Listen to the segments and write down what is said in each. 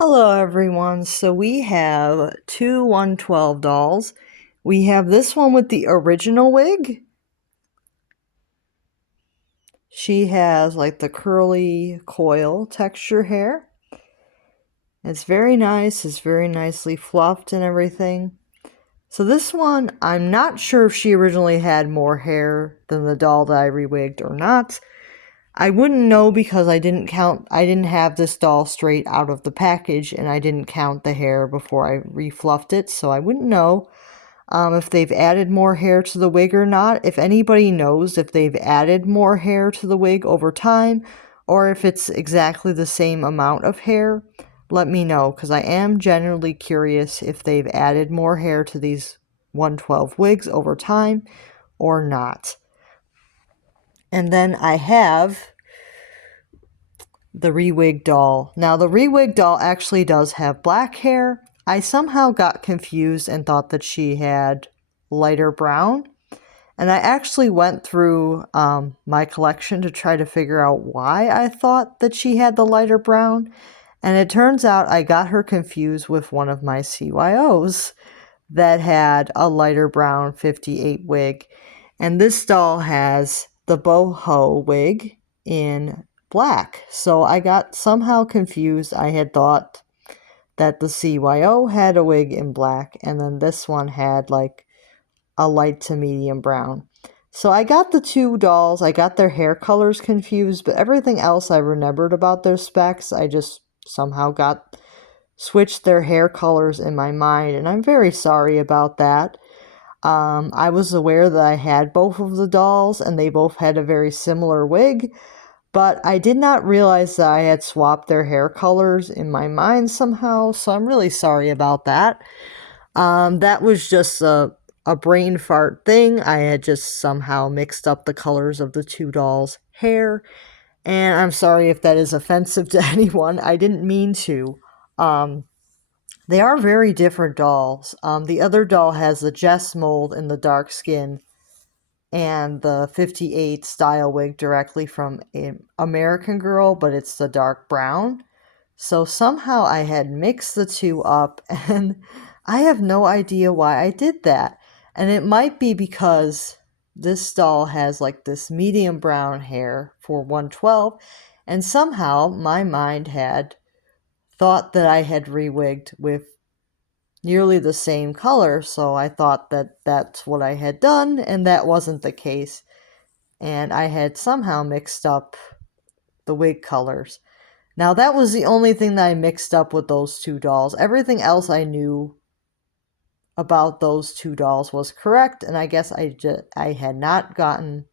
Hello everyone, so we have two 112 dolls. We have this one with the original wig. She has like the curly coil texture hair. It's very nice, it's very nicely fluffed and everything. So this one, I'm not sure if she originally had more hair than the doll that I rewigged or not. I wouldn't know because I didn't have this doll straight out of the package and I didn't count the hair before I refluffed it, so I wouldn't know if they've added more hair to the wig or not. If anybody knows if they've added more hair to the wig over time or if it's exactly the same amount of hair, let me know because I am genuinely curious if they've added more hair to these 112 wigs over time or not. And then I have the rewig doll. Now the rewig doll actually does have black hair. I somehow got confused and thought that she had lighter brown. And I actually went through my collection to try to figure out why I thought that she had the lighter brown. And it turns out I got her confused with one of my CYOs that had a lighter brown 58 wig. And this doll has the boho wig in black. So I got somehow confused. I had thought that the CYO had a wig in black, and then this one had like a light to medium brown. So I got the two dolls, I got their hair colors confused, but everything else I remembered about their specs, I just somehow got switched their hair colors in my mind, and I'm very sorry about that. I was aware that I had both of the dolls, and they both had a very similar wig, but I did not realize that I had swapped their hair colors in my mind somehow, so I'm really sorry about that. That was just a brain fart thing. I had just somehow mixed up the colors of the two dolls' hair, and I'm sorry if that is offensive to anyone. I didn't mean to. They are very different dolls. The other doll has the Jess mold in the dark skin and the 58 style wig directly from an American Girl, but it's the dark brown. So somehow I had mixed the two up, and I have no idea why I did that. And it might be because this doll has like this medium brown hair for 112, and somehow my mind had thought that I had rewigged with nearly the same color, so I thought that that's what I had done, and that wasn't the case. And I had somehow mixed up the wig colors. Now, that was the only thing that I mixed up with those two dolls. Everything else I knew about those two dolls was correct, and I guess I had not gotten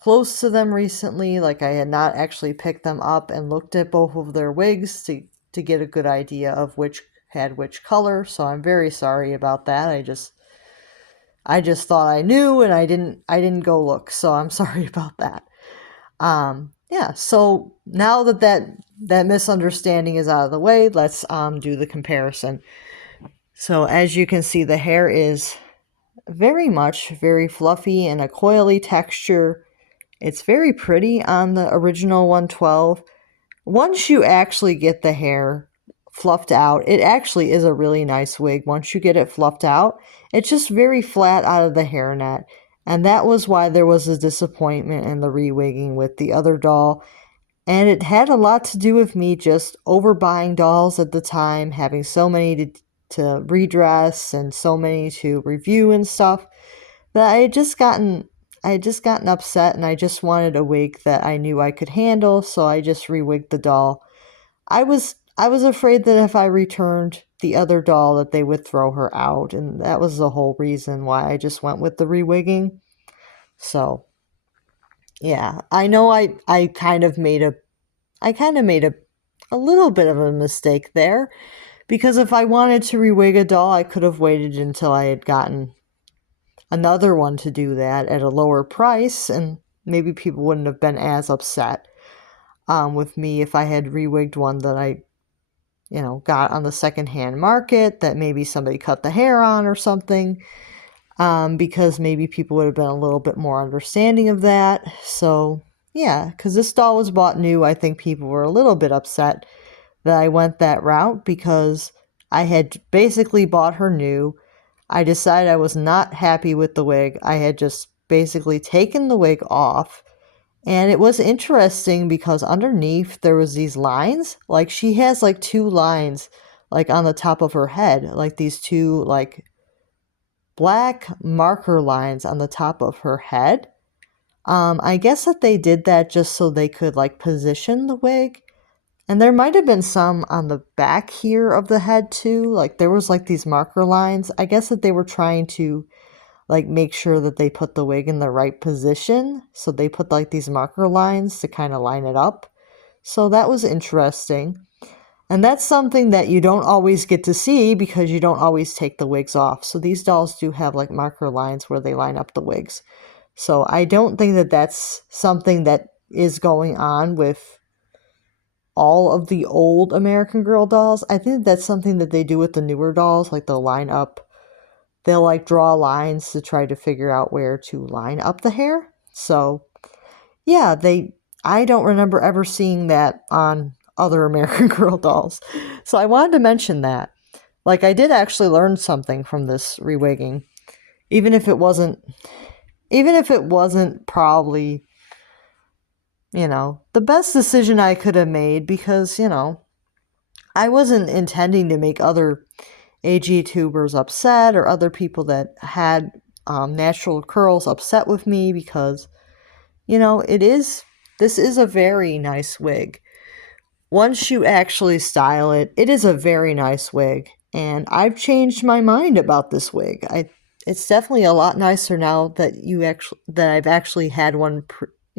close to them recently. Like, I had not actually picked them up and looked at both of their wigs to get a good idea of which had which color, so I'm very sorry about that. I just thought I knew, and I didn't go look, so I'm sorry about that. Yeah, so now that misunderstanding is out of the way, let's do the comparison. So as you can see, the hair is very fluffy and a coily texture. It's very pretty on the original 112. Once you actually get the hair fluffed out, it actually is a really nice wig. Once you get it fluffed out, it's just very flat out of the hairnet. And that was why there was a disappointment in the rewigging with the other doll. And it had a lot to do with me just overbuying dolls at the time, having so many to redress and so many to review and stuff, that I had just gotten upset and I just wanted a wig that I knew I could handle, so I just rewigged the doll. I was afraid that if I returned the other doll that they would throw her out, and that was the whole reason why I just went with the rewigging. So, yeah, I know I kind of made a little bit of a mistake there, because if I wanted to rewig a doll, I could have waited until I had gotten another one to do that at a lower price, and maybe people wouldn't have been as upset with me if I had rewigged one that I got on the secondhand market that maybe somebody cut the hair on or something, because maybe people would have been a little bit more understanding of that. So, yeah, because this doll was bought new, I think people were a little bit upset. that I went that route because I had basically bought her new. I decided I was not happy with the wig. I had just basically taken the wig off. And it was interesting because underneath there was these lines. Like she has like two lines like on the top of her head, like these two like black marker lines on the top of her head. I guess that they did that just so they could like position the wig. And there might have been some on the back here of the head too. Like there was like these marker lines. I guess that they were trying to like make sure that they put the wig in the right position. So they put like these marker lines to kind of line it up. So that was interesting. And that's something that you don't always get to see because you don't always take the wigs off. So these dolls do have like marker lines where they line up the wigs. So I don't think that that's something that is going on with all of the old American Girl dolls. I think that's something that they do with the newer dolls, like they'll line up, they'll like draw lines to try to figure out where to line up the hair. So yeah, I don't remember ever seeing that on other American Girl dolls. So I wanted to mention that. Like I did actually learn something from this rewigging, even if it wasn't probably, the best decision I could have made because, I wasn't intending to make other AG tubers upset or other people that had natural curls upset with me because, this is a very nice wig. Once you actually style it, it is a very nice wig. And I've changed my mind about this wig. It's definitely a lot nicer now that I've actually had one,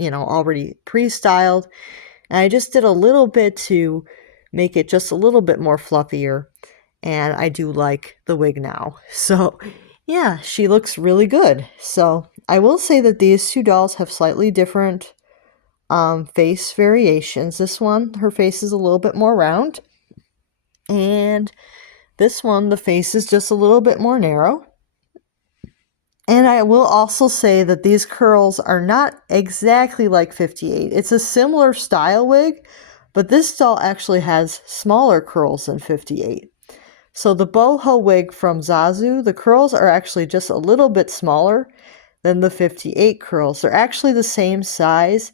already pre-styled. And I just did a little bit to make it just a little bit more fluffier. And I do like the wig now. So yeah, she looks really good. So I will say that these two dolls have slightly different face variations. This one, her face is a little bit more round. And this one, the face is just a little bit more narrow. And I will also say that these curls are not exactly like 58. It's a similar style wig, but this doll actually has smaller curls than 58. So the boho wig from Zazou, the curls are actually just a little bit smaller than the 58 curls. They're actually the same size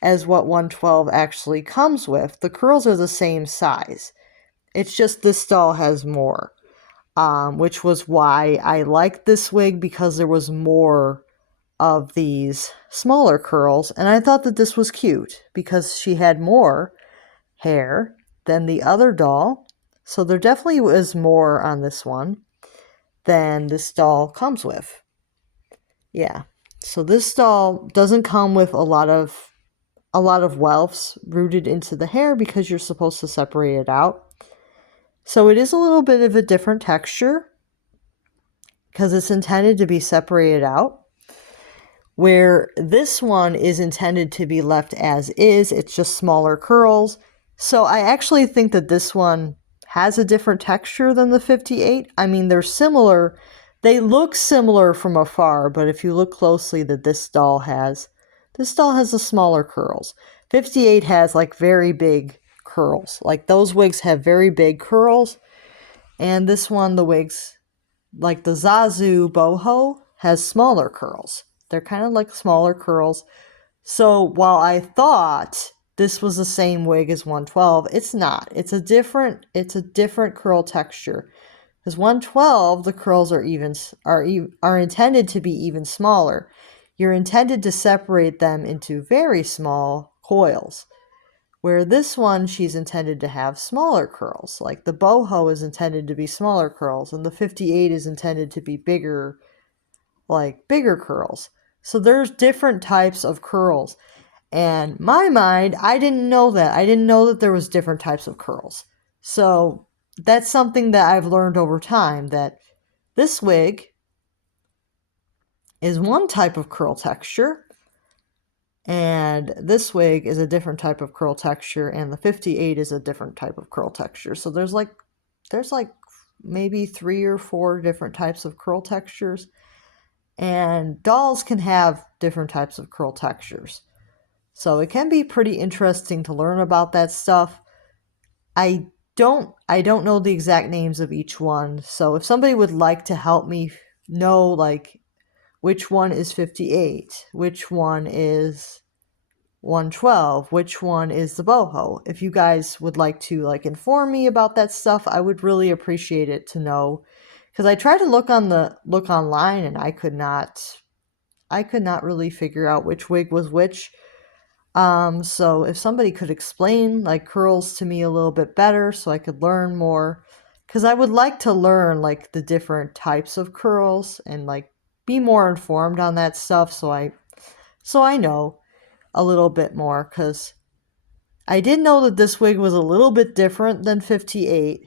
as what 112 actually comes with. The curls are the same size. It's just this doll has more, which was why I liked this wig because there was more of these smaller curls. And I thought that this was cute because she had more hair than the other doll. So there definitely was more on this one than this doll comes with. Yeah. So this doll doesn't come with a lot of wefts rooted into the hair because you're supposed to separate it out. So it is a little bit of a different texture because it's intended to be separated out. Where this one is intended to be left as is, it's just smaller curls. So I actually think that this one has a different texture than the 58. I mean, they're similar. They look similar from afar, but if you look closely, this doll has the smaller curls. 58 has like very big curls. Like those wigs have very big curls. And this one, the wigs, like the Zazou boho, has smaller curls. They're kind of like smaller curls. So while I thought this was the same wig as 112, it's not. It's a different curl texture. Because 112, the curls are intended to be even smaller. You're intended to separate them into very small coils. Where this one, she's intended to have smaller curls. Like the boho is intended to be smaller curls, and the 58 is intended to be bigger curls. So there's different types of curls. And my mind, I didn't know that. I didn't know that there was different types of curls. So that's something that I've learned over time, that this wig is one type of curl texture, and this wig is a different type of curl texture, and the 58 is a different type of curl texture. So there's like maybe 3 or 4 different types of curl textures. And dolls can have different types of curl textures. So it can be pretty interesting to learn about that stuff. I don't know the exact names of each one. So if somebody would like to help me know like which one is 58, which one is 112, which one is the boho, if you guys would like to like inform me about that stuff, I would really appreciate it to know, because I tried to look online and I could not really figure out which wig was which. So if somebody could explain like curls to me a little bit better so I could learn more, because I would like to learn like the different types of curls and like be more informed on that stuff, so I know a little bit more, because I did know that this wig was a little bit different than 58,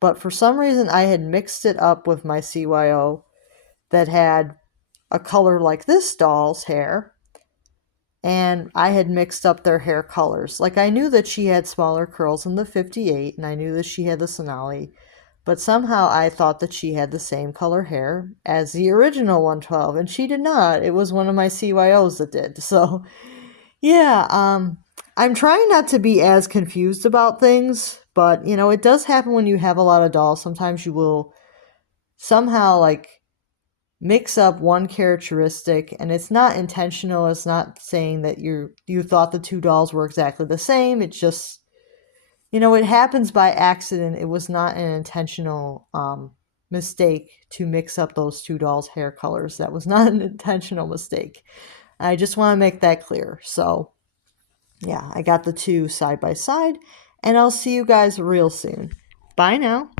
but for some reason I had mixed it up with my CYO that had a color like this doll's hair, and I had mixed up their hair colors. Like, I knew that she had smaller curls in the 58, and I knew that she had the Sonali, but somehow I thought that she had the same color hair as the original 112, and she did not. It was one of my CYOs that did. So, yeah, I'm trying not to be as confused about things, but, you know, it does happen when you have a lot of dolls. Sometimes you will somehow, like, mix up one characteristic, and it's not intentional. It's not saying that you thought the two dolls were exactly the same. It just, you know, it happens by accident. It was not an intentional mistake to mix up those two dolls' hair colors. That was not an intentional mistake. I just want to make that clear. So, yeah, I got the two side by side, and I'll see you guys real soon. Bye now.